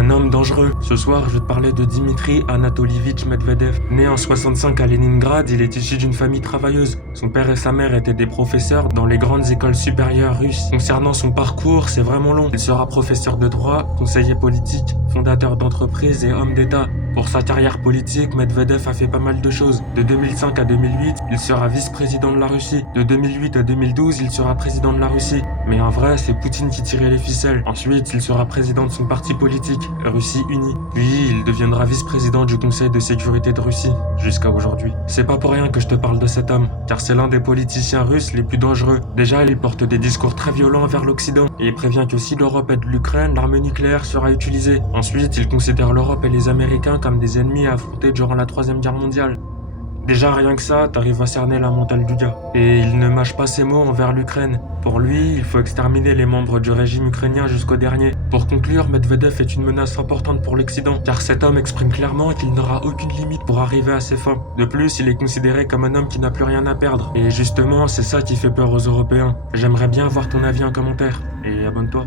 Un homme dangereux. Ce soir, je vais te parler de Dimitri Anatolievitch Medvedev. Né en 65 à Leningrad, il est issu d'une famille travailleuse. Son père et sa mère étaient des professeurs dans les grandes écoles supérieures russes. Concernant son parcours, c'est vraiment long. Il sera professeur de droit, conseiller politique, fondateur d'entreprise et homme d'État. Pour sa carrière politique, Medvedev a fait pas mal de choses. De 2005 à 2008, il sera vice-président de la Russie. De 2008 à 2012, il sera président de la Russie. Mais en vrai, c'est Poutine qui tirait les ficelles. Ensuite, il sera président de son parti politique, Russie Unie. Puis, il deviendra vice-président du Conseil de sécurité de Russie, jusqu'à aujourd'hui. C'est pas pour rien que je te parle de cet homme, car c'est l'un des politiciens russes les plus dangereux. Déjà, il porte des discours très violents envers l'Occident, et il prévient que si l'Europe aide l'Ukraine, l'arme nucléaire sera utilisée. Ensuite, il considère l'Europe et les Américains comme des ennemis à affronter durant la Troisième Guerre mondiale. Déjà rien que ça, t'arrives à cerner la mentale du gars. Et il ne mâche pas ses mots envers l'Ukraine. Pour lui, il faut exterminer les membres du régime ukrainien jusqu'au dernier. Pour conclure, Medvedev est une menace importante pour l'Occident, car cet homme exprime clairement qu'il n'aura aucune limite pour arriver à ses fins. De plus, il est considéré comme un homme qui n'a plus rien à perdre. Et justement, c'est ça qui fait peur aux Européens. J'aimerais bien avoir ton avis en commentaire. Et abonne-toi.